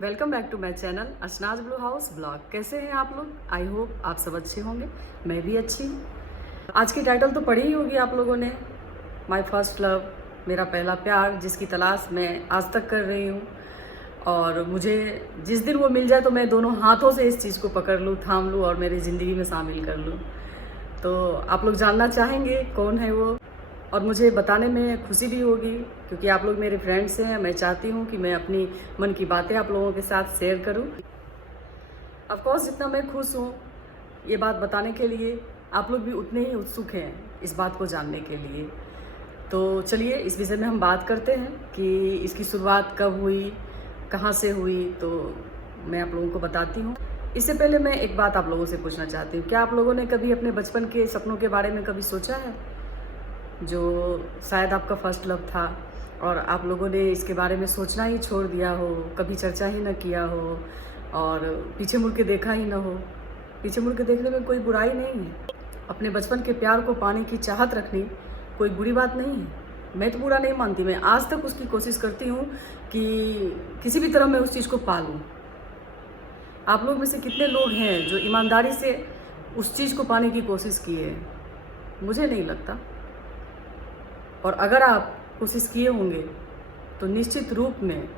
Welcome back to my channel Ashna's blue house blog. कैसे हैं आप लोग? आई होप आप सब अच्छे होंगे, मैं भी अच्छी हूँ। आज की टाइटल तो पढ़ी ही होगी आप लोगों ने, माई फर्स्ट लव, मेरा पहला प्यार, जिसकी तलाश मैं आज तक कर रही हूँ। और मुझे जिस दिन वो मिल जाए तो मैं दोनों हाथों से इस चीज़ को पकड़ लूँ, थाम लूँ और मेरी ज़िंदगी में शामिल कर लूँ। तो आप लोग जानना चाहेंगे कौन है वो, और मुझे बताने में खुशी भी होगी क्योंकि आप लोग मेरे फ्रेंड्स हैं। मैं चाहती हूँ कि मैं अपनी मन की बातें आप लोगों के साथ शेयर करूँ। ऑफ कोर्स जितना मैं खुश हूँ ये बात बताने के लिए, आप लोग भी उतने ही उत्सुक हैं इस बात को जानने के लिए। तो चलिए इस विषय में हम बात करते हैं कि इसकी शुरुआत कब हुई, कहाँ से हुई, तो मैं आप लोगों को बताती हूँ। इससे पहले मैं एक बात आप लोगों से पूछना चाहती हूँ, क्या आप लोगों ने कभी अपने बचपन के सपनों के बारे में कभी सोचा है, जो शायद आपका फर्स्ट लव था और आप लोगों ने इसके बारे में सोचना ही छोड़ दिया हो, कभी चर्चा ही ना किया हो और पीछे मुड़ के देखा ही ना हो? पीछे मुड़ के देखने में कोई बुराई नहीं है। अपने बचपन के प्यार को पाने की चाहत रखनी कोई बुरी बात नहीं है। मैं तो बुरा नहीं मानती, मैं आज तक उसकी कोशिश करती हूँ कि किसी भी तरह मैं उस चीज़ को पालूँ। आप लोग में से कितने लोग हैं जो ईमानदारी से उस चीज़ को पाने की कोशिश किए? मुझे नहीं लगता। और अगर आप कोशिश किए होंगे तो निश्चित रूप में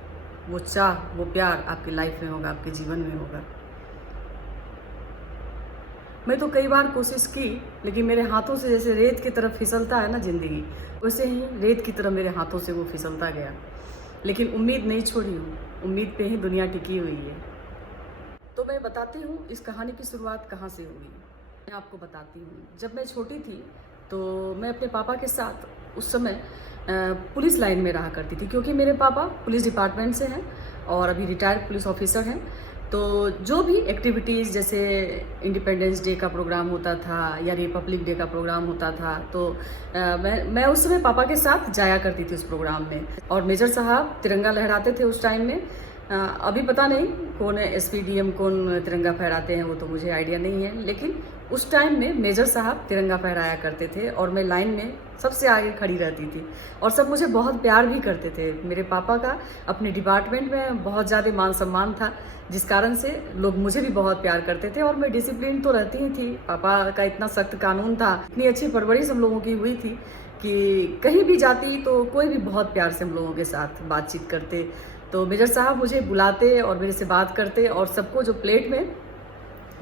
वो चाह, वो प्यार आपकी लाइफ में होगा, आपके जीवन में होगा। मैं तो कई बार कोशिश की, लेकिन मेरे हाथों से जैसे रेत की तरफ फिसलता है ना ज़िंदगी, वैसे ही रेत की तरह मेरे हाथों से वो फिसलता गया। लेकिन उम्मीद नहीं छोड़ी हूँ, उम्मीद पे ही दुनिया टिकी हुई है। तो मैं बताती हूँ इस कहानी की शुरुआत कहाँ से हुई। मैं आपको बताती हूँ, जब मैं छोटी थी तो मैं अपने पापा के साथ उस समय पुलिस लाइन में रहा करती थी, क्योंकि मेरे पापा पुलिस डिपार्टमेंट से हैं और अभी रिटायर्ड पुलिस ऑफिसर हैं। तो जो भी एक्टिविटीज़, जैसे इंडिपेंडेंस डे का प्रोग्राम होता था या रिपब्लिक डे का प्रोग्राम होता था, तो मैं उस समय पापा के साथ जाया करती थी उस प्रोग्राम में। और मेजर साहब तिरंगा लहराते थे उस टाइम में। अभी पता नहीं कौन है एसपीडीएम, कौन तिरंगा फहराते हैं, वो तो मुझे आइडिया नहीं है। लेकिन उस टाइम में मेजर साहब तिरंगा फहराया करते थे और मैं लाइन में सबसे आगे खड़ी रहती थी और सब मुझे बहुत प्यार भी करते थे। मेरे पापा का अपने डिपार्टमेंट में बहुत ज़्यादा मान सम्मान था, जिस कारण से लोग मुझे भी बहुत प्यार करते थे। और मैं डिसिप्लिन तो रहती ही थी, पापा का इतना सख्त कानून था, इतनी अच्छी परवरिश हम लोगों की हुई थी कि कहीं भी जाती तो कोई भी बहुत प्यार से हम लोगों के साथ बातचीत करते। तो मेजर साहब मुझे बुलाते और मेरे से बात करते और सबको जो प्लेट में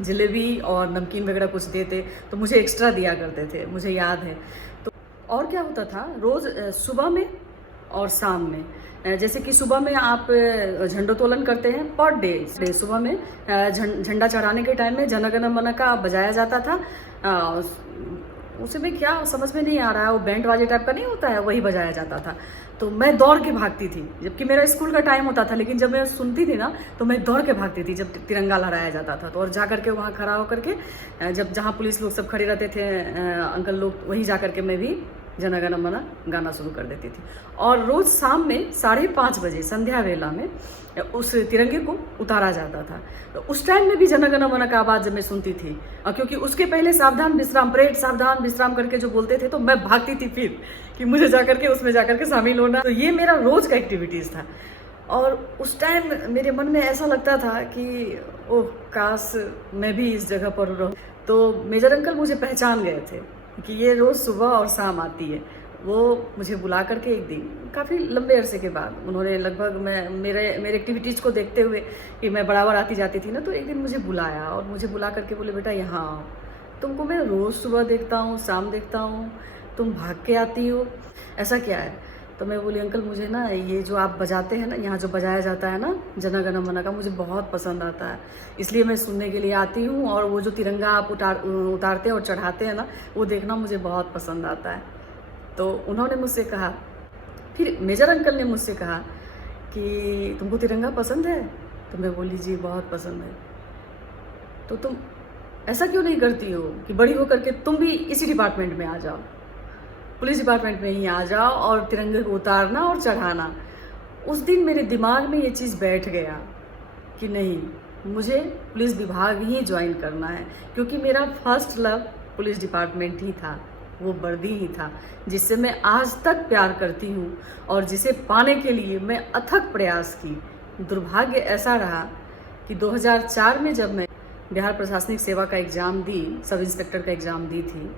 जलेबी और नमकीन वगैरह कुछ देते तो मुझे एक्स्ट्रा दिया करते थे, मुझे याद है। तो और क्या होता था, रोज़ सुबह में और शाम में, जैसे कि सुबह में आप झंडोत्तोलन करते हैं पर डे, सुबह में झंडा चढ़ाने के टाइम में जन गण मन का बजाया जाता था। उसमें क्या समझ में नहीं आ रहा है, वो बैंड बाजे टाइप का नहीं होता है, वही बजाया जाता था। तो मैं दौड़ के भागती थी, जबकि मेरा स्कूल का टाइम होता था, लेकिन जब मैं सुनती थी ना तो मैं दौड़ के भागती थी जब तिरंगा लहराया जाता था। तो और जा करके वहाँ खड़ा होकर के, जब जहाँ पुलिस लोग सब खड़े रहते थे, अंकल लोग, वहीं जा करके मैं भी जन गण मन गाना शुरू कर देती थी। और रोज़ शाम में 5:30 बजे संध्या वेला में उस तिरंगे को उतारा जाता था। तो उस टाइम में भी जन गण मन का आवाज़ जब मैं सुनती थी, और क्योंकि उसके पहले सावधान विश्राम, परेड सावधान विश्राम करके जो बोलते थे, तो मैं भागती थी फिर कि मुझे जाकर के उसमें जाकर के शामिल होना। तो ये मेरा रोज़ का एक्टिविटीज़ था। और उस टाइम मेरे मन में ऐसा लगता था कि ओह काश मैं भी इस जगह पर रहूं। तो मेजर अंकल मुझे पहचान गए थे कि ये रोज़ सुबह और शाम आती है। वो मुझे बुला करके एक दिन, काफ़ी लंबे अरसे के बाद, उन्होंने लगभग मेरे एक्टिविटीज़ को देखते हुए कि मैं बराबर आती जाती थी ना, तो एक दिन मुझे बुलाया और मुझे बुला करके बोले, बेटा यहाँ आओ, तुमको मैं रोज़ सुबह देखता हूँ, शाम देखता हूँ, तुम भाग के आती हो, ऐसा क्या है? तो मैं बोली, अंकल मुझे ना ये जो आप बजाते हैं ना, यहाँ जो बजाया जाता है ना जन गण मन का, मुझे बहुत पसंद आता है, इसलिए मैं सुनने के लिए आती हूँ। और वो जो तिरंगा आप उतारते और चढ़ाते हैं ना, वो देखना मुझे बहुत पसंद आता है। तो उन्होंने मुझसे कहा, फिर मेजर अंकल ने मुझसे कहा कि तुमको तिरंगा पसंद है? तो मैं बोली, जी बहुत पसंद है। तो तुम ऐसा क्यों नहीं करती हो कि बड़ी होकर के तुम भी इसी डिपार्टमेंट में आ जाओ, पुलिस डिपार्टमेंट में ही आ जाओ और तिरंगे को उतारना और चढ़ाना। उस दिन मेरे दिमाग में ये चीज़ बैठ गया कि नहीं, मुझे पुलिस विभाग ही ज्वाइन करना है, क्योंकि मेरा फर्स्ट लव पुलिस डिपार्टमेंट ही था, वो वर्दी ही था, जिससे मैं आज तक प्यार करती हूँ और जिसे पाने के लिए मैं अथक प्रयास की। दुर्भाग्य ऐसा रहा कि 2004 में जब मैं बिहार प्रशासनिक सेवा का एग्ज़ाम दी, सब इंस्पेक्टर का एग्ज़ाम दी थी,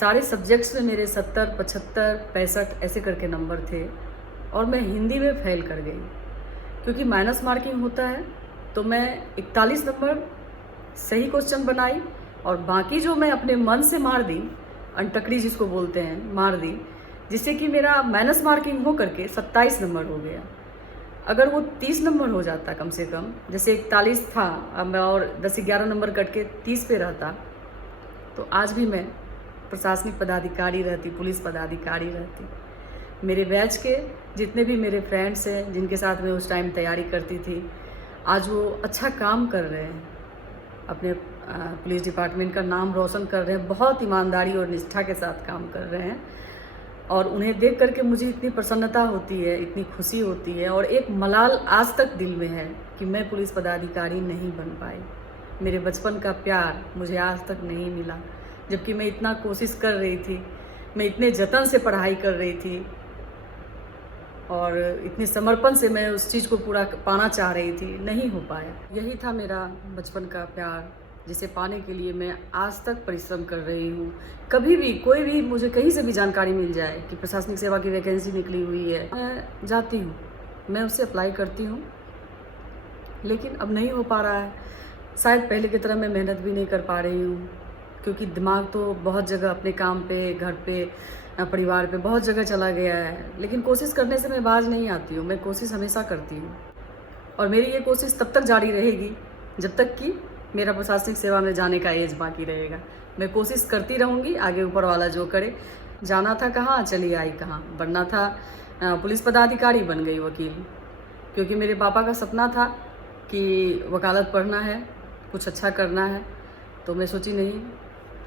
सारे सब्जेक्ट्स में मेरे 70, 75, 65 ऐसे करके नंबर थे और मैं हिंदी में फेल कर गई। क्योंकि माइनस मार्किंग होता है तो मैं 41 नंबर सही क्वेश्चन बनाई और बाकी जो मैं अपने मन से मार दी, अनटकड़ी जिसको बोलते हैं, मार दी, जिससे कि मेरा माइनस मार्किंग हो करके 27 नंबर हो गया। अगर वो 30 नंबर हो जाता कम से कम, जैसे 41 था अब और 10-11 नंबर कट के 30 पे रहता, तो आज भी मैं प्रशासनिक पदाधिकारी रहती, पुलिस पदाधिकारी रहती। मेरे बैच के जितने भी मेरे फ्रेंड्स हैं जिनके साथ मैं उस टाइम तैयारी करती थी, आज वो अच्छा काम कर रहे हैं, अपने पुलिस डिपार्टमेंट का नाम रोशन कर रहे हैं, बहुत ईमानदारी और निष्ठा के साथ काम कर रहे हैं। और उन्हें देख करके मुझे इतनी प्रसन्नता होती है, इतनी खुशी होती है और एक मलाल आज तक दिल में है कि मैं पुलिस पदाधिकारी नहीं बन पाई। मेरे बचपन का प्यार मुझे आज तक नहीं मिला, जबकि मैं इतना कोशिश कर रही थी, मैं इतने जतन से पढ़ाई कर रही थी और इतने समर्पण से मैं उस चीज़ को पूरा पाना चाह रही थी, नहीं हो पाया। यही था मेरा बचपन का प्यार, जिसे पाने के लिए मैं आज तक परिश्रम कर रही हूँ। कभी भी कोई भी मुझे कहीं से भी जानकारी मिल जाए कि प्रशासनिक सेवा की वैकेंसी निकली हुई है, मैं जाती हूँ, मैं उससे अप्लाई करती हूँ, लेकिन अब नहीं हो पा रहा है। शायद पहले की तरह मैं मेहनत भी नहीं कर पा रही हूँ, क्योंकि दिमाग तो बहुत जगह अपने काम पे, घर पे, परिवार पे बहुत जगह चला गया है। लेकिन कोशिश करने से मैं बाज नहीं आती हूँ, मैं कोशिश हमेशा करती हूँ और मेरी ये कोशिश तब तक जारी रहेगी जब तक कि मेरा प्रशासनिक सेवा में जाने का एज बाकी रहेगा। मैं कोशिश करती रहूँगी, आगे ऊपर वाला जो करे। जाना था कहाँ, चली आई कहाँ। बनना था पुलिस पदाधिकारी, बन गई वकील, क्योंकि मेरे पापा का सपना था कि वकालत पढ़ना है, कुछ अच्छा करना है। तो मैं सोची नहीं,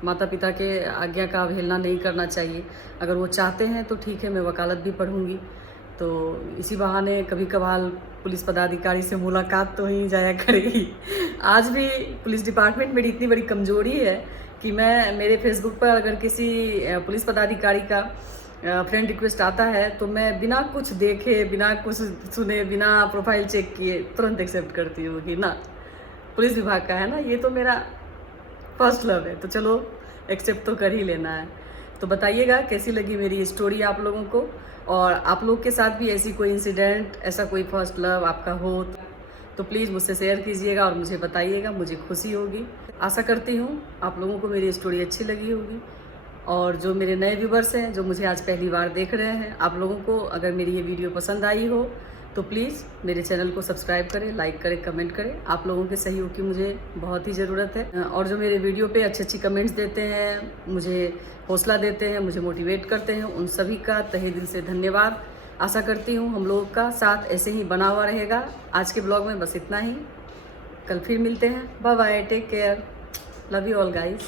माता पिता के आज्ञा का अवहेलना नहीं करना चाहिए। अगर वो चाहते हैं तो ठीक है, मैं वकालत भी पढ़ूँगी। तो इसी बहाने कभी कभार पुलिस पदाधिकारी से मुलाकात तो ही जाया करेगी। आज भी पुलिस डिपार्टमेंट मेरी इतनी बड़ी कमजोरी है कि मैं, मेरे फेसबुक पर अगर किसी पुलिस पदाधिकारी का फ्रेंड रिक्वेस्ट आता है तो मैं बिना कुछ देखे, बिना कुछ सुने, बिना प्रोफाइल चेक किए तुरंत एक्सेप्ट करती हूँ कि ना, पुलिस विभाग का है ना, ये तो मेरा फर्स्ट लव है, तो चलो एक्सेप्ट तो कर ही लेना है। तो बताइएगा कैसी लगी मेरी स्टोरी आप लोगों को, और आप लोग के साथ भी ऐसी कोई इंसिडेंट, ऐसा कोई फर्स्ट लव आपका हो तो प्लीज़ मुझसे शेयर कीजिएगा और मुझे बताइएगा, मुझे खुशी होगी। आशा करती हूँ आप लोगों को मेरी स्टोरी अच्छी लगी होगी। और जो मेरे नए व्यूवर्स हैं, जो मुझे आज पहली बार देख रहे हैं, आप लोगों को अगर मेरी ये वीडियो पसंद आई हो तो प्लीज़ मेरे चैनल को सब्सक्राइब करें, लाइक करें, कमेंट करें। आप लोगों के सहयोग की मुझे बहुत ही ज़रूरत है। और जो मेरे वीडियो पे अच्छी कमेंट्स देते हैं, मुझे हौसला देते हैं, मुझे मोटिवेट करते हैं, उन सभी का तहे दिल से धन्यवाद। आशा करती हूँ हम लोगों का साथ ऐसे ही बना हुआ रहेगा। आज के ब्लॉग में बस इतना ही, कल फिर मिलते हैं। Bye bye, take care, love you all guys.